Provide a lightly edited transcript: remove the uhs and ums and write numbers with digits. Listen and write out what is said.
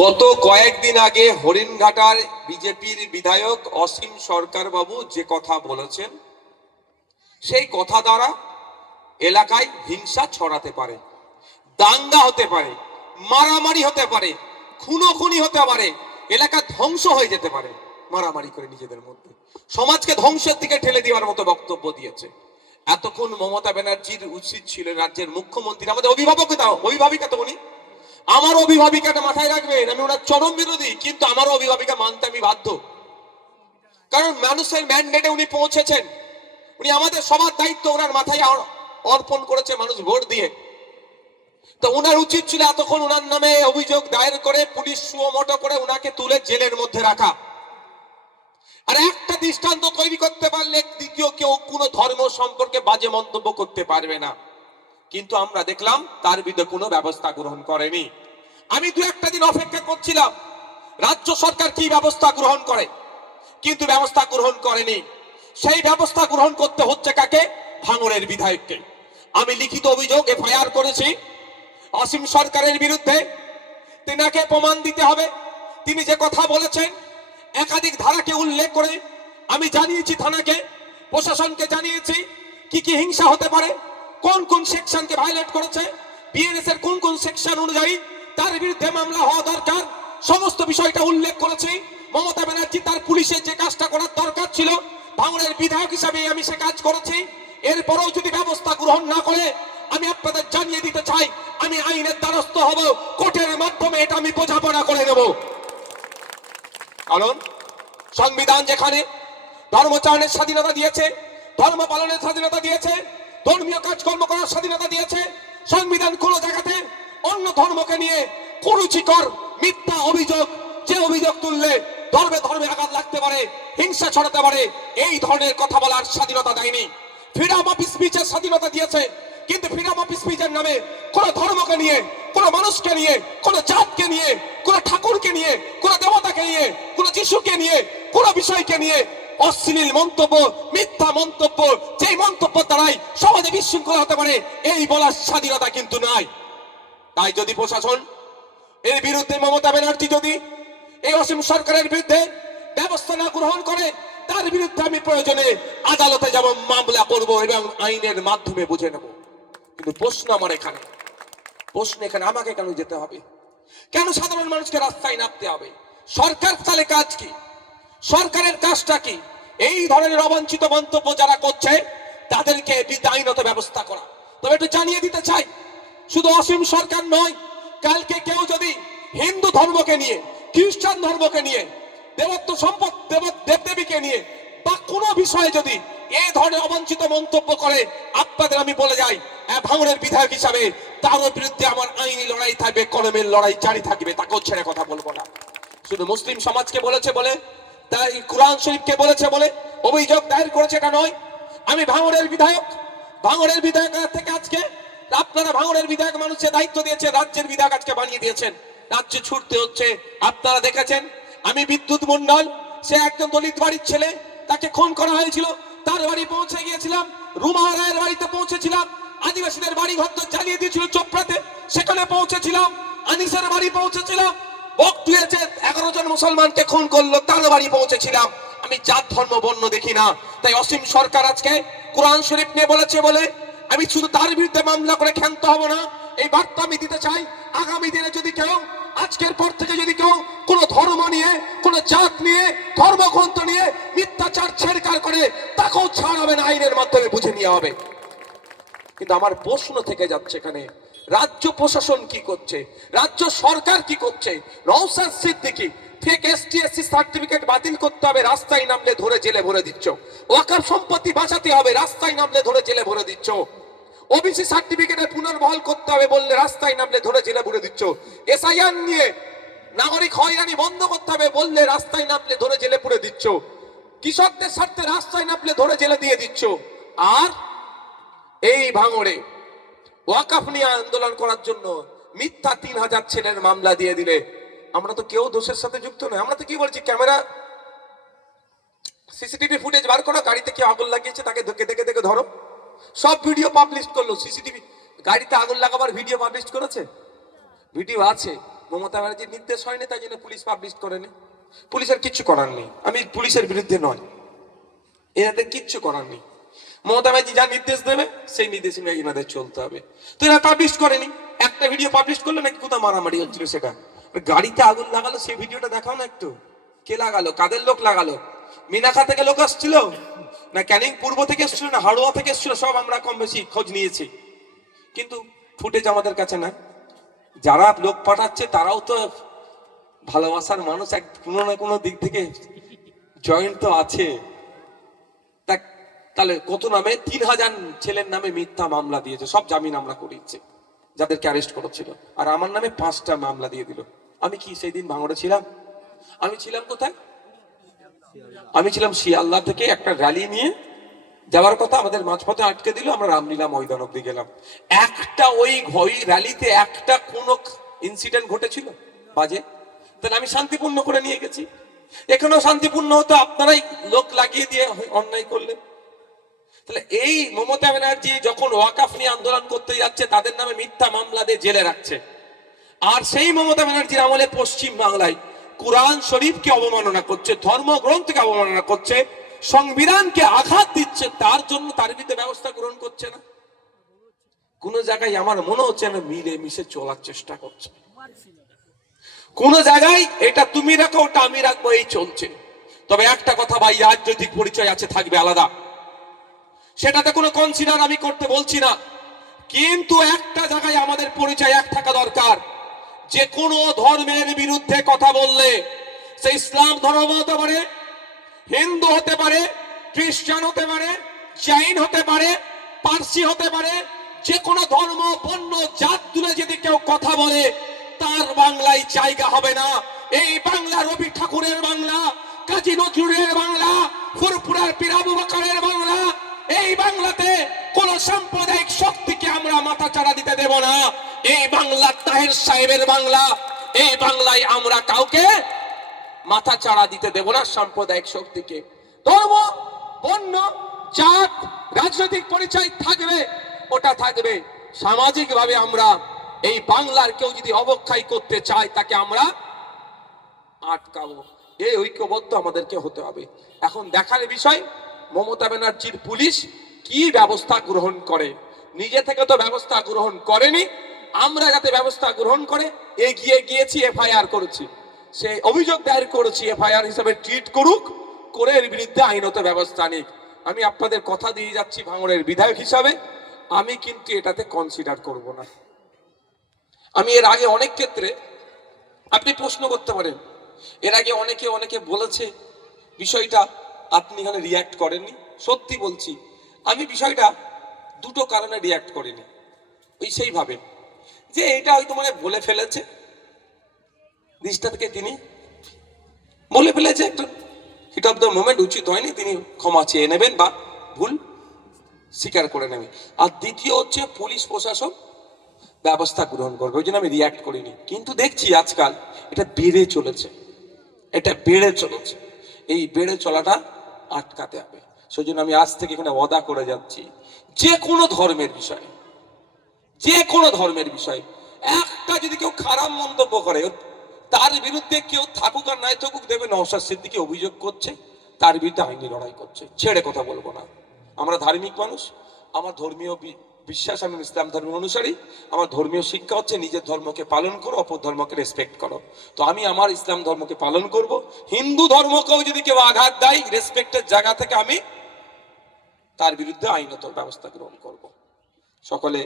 গত কয়েকদিন আগে হরিণঘাটার বিজেপির বিধায়ক অসীম সরকার বাবু যে কথা বলেছেন, সেই কথা দ্বারা এলাকায় হিংসা ছড়াতে পারে, দাঙ্গা হতে পারে, মারামারি হতে পারে, খুনোখুনি হতে পারে, এলাকা ধ্বংস হয়ে যেতে পারে। মারামারি করে নিজেদের মধ্যে সমাজকে ধ্বংসের দিকে ঠেলে দেওয়ার মতো বক্তব্য দিয়েছে। এতক্ষণ মমতা ব্যানার্জির উচিত ছিল, রাজ্যের মুখ্যমন্ত্রী, আমাদের অভিভাবিকা তো উনি, আমার অভিভাবিকাটা মাথায় রাখবেন। আমি ওনার চরম বিরোধী, কিন্তু আমার অভিভাবিকা মানতে আমি বাধ্য, কারণ মানুষের ম্যান্ডেটে উনি পৌঁছেছেন। উনি আমাদের সবার দায়িত্ব ওনার মাথায় অর্পণ করেছে মানুষ ভোট দিয়ে। তো ওনার উচিত ছিল এতক্ষণ ওনার নামে অভিযোগ দায়ের করে পুলিশ সুমোটো করে ওনাকে তুলে জেলের মধ্যে রাখা। আর একটা দৃষ্টান্ত তৈরি করতে পারলে দ্বিতীয় কেউ কোনো ধর্ম সম্পর্কে বাজে মন্তব্য করতে পারবে না। কিন্তু আমরা দেখলাম তার বিরুদ্ধে কোনো ব্যবস্থা গ্রহণ করেনি। আমি দু একটা দিন অপেক্ষা করছিলাম রাজ্য সরকার কি ব্যবস্থা গ্রহণ করে, কিন্তু ব্যবস্থা গ্রহণ করেনি। সেই ব্যবস্থা গ্রহণ করতে হচ্ছে কাকে? ভাঙড়ের বিধায়ককে। আমি লিখিত অভিযোগ এফআইআর করেছি অসীম সরকারের বিরুদ্ধে। তিনাকে প্রমাণ দিতে হবে। তিনি যে কথা বলেছেন একাধিক ধারাকে উল্লেখ করে আমি জানিয়েছি থানাকে, প্রশাসনকে জানিয়েছি কি কি হিংসা হতে পারে, কোন কোন সেকশনকে ভায়োলেট করেছে, বিএনএস এর কোন কোন সেকশন অনুযায়ী তার বিরুদ্ধে মামলা হওয়া দরকার, সমস্ত বিষয়টা উল্লেখ করেছি। মমতা ব্যানার্জি তার পুলিশের যে কাজটা করার দরকার ছিল, ভাঙড়ের বিধায়ক হিসাবে আমি সে কাজ করেছি। এরপরেও যদি ব্যবস্থা গ্রহণ না করে, আমি আপনাদের জানিয়ে দিতে চাই আমি আইনের দ্বারস্থ হব, কোর্টের মাধ্যমে এটা আমি বোঝাপড়া করে দেব। কারণ সংবিধান যেখানে ধর্মচারণের স্বাধীনতা দিয়েছে, ধর্ম পালনের স্বাধীনতা দিয়েছে, ধর্মীয় কাজকর্ম করার স্বাধীনতা দিয়েছে, সংবিধান কোন জায়গাতে অন্য ধর্মকে নিয়ে কুরুচিকর মিথ্যা অভিযোগ, যে অভিযোগ তুললে ধর্মে ধর্মে আঘাত লাগতে পারে, হিংসা ছড়াতে পারে, এই ধরনের কথা বলার স্বাধীনতা দেয়নি। ফ্রিডম অফ স্পিচের স্বাধীনতা দিয়েছে, কিন্তু ফ্রিডম অফ স্পিচের নামে কোন ধর্মকে নিয়ে, কোন মানুষকে নিয়ে, কোন জাতকে নিয়ে, কোন ঠাকুরকে নিয়ে, কোন দেবতাকে নিয়ে, কোন যিশুকে নিয়ে, কোন বিষয়কে নিয়ে অশ্লীল মন্তব্য, মিথ্যা মন্তব্য, যেই মন্তব্য দ্বারাই সমাজে বিশৃঙ্খলা হতে পারে, এই বলার স্বাধীনতা কিন্তু নাই। তাই যদি প্রশাসন এর বিরুদ্ধে, মমতা ব্যানার্জি যদি এই অসীম সরকারের বিরুদ্ধে ব্যবস্থা না গ্রহণ করে, তার বিরুদ্ধে আমি প্রয়োজনে আদালতে যাব, মামলা করব এবং আইনের মাধ্যমে বুঝে নেব। কিন্তু প্রশ্ন এখানে আমাকে কেন যেতে হবে? কেন সাধারণ মানুষকে রাস্তায় নামতে হবে? সরকার তাহলে কাজ কি? সরকারের কাজটা কি? এই ধরনের অবাঞ্ছিত মন্তব্য যারা করছে তাদেরকে আইনত ব্যবস্থা করা। তবে একটু জানিয়ে দিতে চাই, শুধু অসীম সরকার নয়, কালকে কেউ যদি হিন্দু ধর্মকে নিয়ে, খ্রিস্টান ধর্মকে নিয়ে, দেবত্ব সম্পদ, দেবদেবীকে নিয়ে বা কোনো বিষয়ে যদি এই ধরনের অবাঞ্ছিত মন্তব্য করে, আপনাদের আমি বলে যাই ভাঙড়ের বিধায়ক হিসাবে তার বিরুদ্ধে আমার আইনি লড়াই থাকবে, কলমের লড়াই জারি থাকবে, তাকেও ছেড়ে কথা বলবো না। শুধু মুসলিম সমাজকে বলেছে বলে, তাই কোরআন শরীফকে বলেছে বলে অভিযোগ দায়ের করেছে এটা নয়। আমি ভাঙড়ের বিধায়ক থেকে আজকে আপনারা ভাঙড়ের বিধায়ক মানুষের দায়িত্ব দিয়েছে, রাজ্যের বিধায়ক আজকে বানিয়ে দিয়েছেন, রাজ্যে ছুটতে হচ্ছে। আপনারা দেখেছেন আমি বিদ্যুৎ মন্ডল, সে একজন দলিত বাড়ির ছেলে, তাকে খুন করা হয়েছিল, তার বাড়ি পৌঁছে গিয়েছিলাম, রুমা রায়ের বাড়িতে পৌঁছেছিলাম, আদিবাসীদের বাড়ি ঘর জ্বালিয়ে দিয়েছিল চোপড়াতে, সেখানে পৌঁছেছিলাম, আনিসের বাড়ি পৌঁছেছিলাম, বকটুয়েতে 11 জন মুসলমানকে খুন করলো, তার বাড়ি পৌঁছেছিলাম। আমি জাত ধর্ম বর্ণ দেখি না। তাই অসীম সরকার আজকে কোরআন শরীফ নিয়ে বলেছে বলে আমি শুধু তার বিরুদ্ধে মামলা করে ক্ষান্ত হব না, এই বার্তা আমি দিতে চাই। আগামী দিনে যদি কেউ, আজকের পর থেকে যদি কেউ কোন ধর্ম নিয়ে, কোন জাত নিয়ে, ধর্মগ্রন্থ নিয়ে মিথ্যাচার ছেড়কার করে, তাকেও ছাড় হবে না, আইনের মাধ্যমে বুঝে নেওয়া হবে। কিন্তু আমার প্রশ্ন থেকে যাচ্ছে এখানে রাজ্য প্রশাসন কি করছে, রাজ্য সরকার কি করছে? Naushad Siddiqui fake STSC certificate বাতিল করতে হবে, রাস্তায় নামলে ধরে জেলে ভরে দিচ্ছ। ওয়াকফ সম্পত্তি বাঁচাতে হবে, রাস্তায় নামলে ধরে জেলে ভরে দিচ্ছ। ওবিসি সার্টিফিকেটের পুনর্বহাল করতে হবে বললে রাস্তায় নামলে ধরে জেলে ভরে দিচ্ছ। এসআইআর নিয়ে নাগরিক হয়রানি বন্ধ করতে হবে বললে রাস্তায় নামলে ধরে জেলে পুরে দিচ্ছ। কৃষকদের স্বার্থে রাস্তায় নামলে ধরে জেলে দিয়ে দিচ্ছ। আর এই ভাঙড়ে ওয়াকফ নিয়ে আন্দোলন করার জন্য মিথ্যা 3000 ছেলের মামলা দিয়ে দিলে আমরা তো কেউ দোষের সাথে যুক্ত নয়। আমরা তো কি বলছি, ক্যামেরা সিসিটিভি ফুটেজ বার করো, গাড়িতে কেউ আগুন লাগিয়েছে তাকে দেখে ধরো। সব ভিডিও পাবলিশ করলো, সিসিটিভি গাড়িতে আগুন লাগাবার ভিডিও পাবলিশ করেছে, ভিডিও আছে। মমতা ব্যানার্জির নির্দেশ হয়নি, তাই জন্য পুলিশ পাবলিশ করেনি। পুলিশের কিচ্ছু করার নেই, আমি পুলিশের বিরুদ্ধে নয়, এনাদের কিচ্ছু করার নেই। মমতা ব্যানার্জি যা নির্দেশ দেবে সেই নির্দেশ অনুযায়ী এনাদের চলতে হবে। তো এরা পাবলিশ করেনি, একটা ভিডিও পাবলিশ করলো নাকি কোথাও মারামারি হচ্ছিল, সেটা গাড়িতে আগুন লাগালো, সেই ভিডিওটা দেখাও না একটু। কে লাগালো, কাদের লোক লাগালো? মিনাখা থেকে লোক আসছিল না, ক্যানিং পূর্ব থেকে এসেছিল না, হাড়োয়া থেকে এসেছিল, সব আমরা কম বেশি খোঁজ নিয়েছি, কিন্তু ফুটেজ আমাদের কাছে না। যারা লোক পাঠাচ্ছে তারাও তো ভালোবাসার মানুষ, এক কোনো না কোনো দিক থেকে জয়েন্ট তো আছে। তাহলে কত নামে 3000 ছেলের নামে মিথ্যা মামলা দিয়েছে, সব জামিন আমরা করিয়েছে যাদেরকে অ্যারেস্ট করেছিল, আর আমার নামে 5টা মামলা দিয়ে দিল। আমি কি সেই দিন ভাঙড়ে ছিলাম? আমি ছিলাম কোথায়? আমি ছিলাম শিয়ালদা থেকে একটা র্যালি নিয়ে যাওয়ার কথা, আমাদের মাঝপথে আটকে দিল, আমরা রামলীলা ময়দান অব্দি গেলাম। একটা ওই র্যালিতে একটা কোনো ইনসিডেন্ট ঘটেছিল বাজে? তাহলে আমি শান্তিপূর্ণ করে নিয়ে গেছি, এখানেও শান্তিপূর্ণ হতো, আপনারাই লোক লাগিয়ে দিয়ে অন্যায় করলেন। তাহলে এই মমতা ব্যানার্জি যখন ওয়াকাফ নিয়ে আন্দোলন করতে যাচ্ছে তাদের নামে মিথ্যা মামলা দিয়ে জেলে রাখছে, আর সেই মমতা ব্যানার্জির আমলে পশ্চিম বাংলায় কুরআন শরীফকে অবমাননা করছে, ধর্মগ্রন্থকে অবমাননা করছে, সংবিধানকে আঘাত দিচ্ছে, তার জন্য তার বিরুদ্ধে ব্যবস্থা গ্রহণ করছে না। কোন জায়গায় আমার মনে হচ্ছে না মিলে মিশে চলার চেষ্টা করছে, কোন জায়গায় এটা তুমি রাখো ওটা আমি রাখবো, এই চলছে। তবে একটা কথা ভাই, রাজনৈতিক পরিচয় আছে, থাকবে আলাদা, সেটাতে কোনো কনসিডার আমি করতে বলছি না, কিন্তু একটা জায়গায় আমাদের পরিচয় এক থাকা দরকার। যে কোনো ধর্মের বিরুদ্ধে কথা বললে, সে ইসলাম ধর্ম হতে পারে, হিন্দু হতে পারে, খ্রিস্টান হতে পারে, জৈন হতে পারে, পার্সি হতে পারে, যে কোনো ধর্ম বর্ণ জাত তুলে যদি কেউ কথা বলে তার বাংলায় জায়গা হবে না। এই বাংলা রবি ঠাকুরের বাংলা, কাজী নজরুলের বাংলা, ফুরফুরার পীর আবু বকরের বাংলা। এই বাংলাতে কোন সাম্প্রদায়িক শক্তিকে আমরা মাথাচাড়া দিতে দেব না। এই বাংলা তাহের সাহেবের বাংলা, এই বাংলায় আমরা কাউকে মাথাচাড়া দিতে দেব না সাম্প্রদায়িক শক্তিকে। ধর্ম, বর্ণ, জাত, রাজনৈতিক পরিচয় থাকবে, ওটা থাকবে। সামাজিক ভাবে আমরা এই বাংলার কেউ যদি অবক্ষয় করতে চায় তাকে আমরা আটকাবো, এই ঐক্যবদ্ধ আমাদেরকে হতে হবে। এখন দেখার বিষয় মমতা ব্যানার্জির পুলিশ কি ব্যবস্থা গ্রহণ করে। নিজে থেকে তো ব্যবস্থা গ্রহণ করেনি, আমরা যাতে ব্যবস্থা গ্রহণ করে এগিয়ে গিয়েছি, এফআইআর করেছি, সেই অভিযোগ দায়ের করেছি, এফআইআর হিসেবে ট্রিট করুক, করে এর বিরুদ্ধে আইনত ব্যবস্থা নিক। আমি আপনাদের কথা দিয়ে যাচ্ছি, ভাঙড়ের বিধায়ক হিসাবে আমি কিন্তু এটাতে কনসিডার করব না। আমি এর আগে অনেক ক্ষেত্রে, আপনি প্রশ্ন করতে পারেন, এর আগে অনেকে বলেছে বিষয়টা, আপনি এখানে রিয়াক্ট করেননি। সত্যি বলছি, আমি বিষয়টা দুটো কারণে রিয়াক্ট করিনি। ওই সেইভাবে যে এটা হয়তো মানে বলে ফেলেছে, দিশটা থেকে তিনি বলে ফেলেছে, একটা হিট অফ দ্য মোমেন্ট, উচিত হয়নি, তিনি ক্ষমা চেয়ে নেবেন বা ভুল স্বীকার করে নেবেন। আর দ্বিতীয় হচ্ছে পুলিশ প্রশাসন ব্যবস্থা গ্রহণ করবে, ওই জন্য আমি রিয়াক্ট করিনি। কিন্তু দেখছি আজকাল এটা বেড়ে চলেছে, এই বেড়ে চলাটা আটকাতে হবে। সেই জন্য আমি আজ থেকে এখানে ওয়াদা করে যাচ্ছি, যে কোনো ধর্মের বিষয় একটা যদি কেউ খারাপ মন্তব্য করে, তার বিরুদ্ধে কেউ থাকুক আর নাই থাকুক, দেবে নওশাদ সিদ্দিকী অভিযোগ করছে, তার বিরুদ্ধে আইনি লড়াই করছে, ছেড়ে কথা বলবো না। আমরা ধার্মিক মানুষ, আমার ধর্মীয় বিশ্বাস, আমি ইসলাম ধর্মের অনুসারী, আমার ধর্মীয় শিক্ষা হচ্ছে নিজের ধর্মকে পালন করো, অপর ধর্মকে রেসপেক্ট করো। তো আমি আমার ইসলাম ধর্মকে পালন করব, হিন্দু ধর্মকেও যদি কেউ আঘাত দেয় রেসপেক্টের জায়গা থেকে আমি তার বিরুদ্ধে আইনত ব্যবস্থা গ্রহণ করব। সকলে